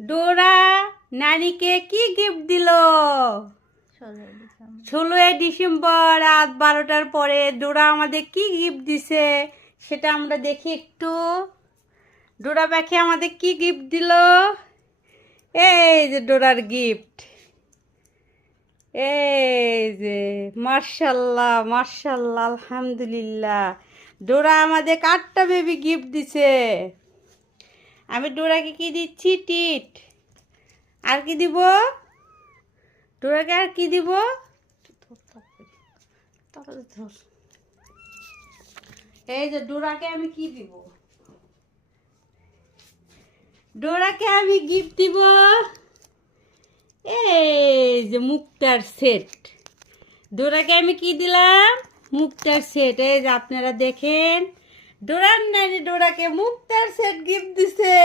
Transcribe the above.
ডোরা নানিকে কি গিফট দিল? 16 ডিসেম্বর রাত 12টার পরে ডোরা আমাদের কি গিফট দিছে সেটা আমরা দেখি একটু। ডোরা পাখি আমাদের কি গিফট দিল? এই যে ডোরার গিফট, এই যে মার্শাল্লাহ মার্শাল্লাহ আলহামদুলিল্লাহ। ডোরা আমাদের 8টা বেবি গিফট দিছে। আমি ডোরাকে কি দিচ্ছি? টিট। আর কি দিব? ডোরাকে আর কি দিব? এই যে ডোরাকে আমি কি দিব? ডোরাকে আমি গিফট দিব এই যে মুক্তার সেট। ডোরাকে আমি কি দিলাম? মুক্তার সেট। এই যে আপনারা দেখেন, ডোরার নানি ডোরাকে মুক্তার সেট গিফট দিছে।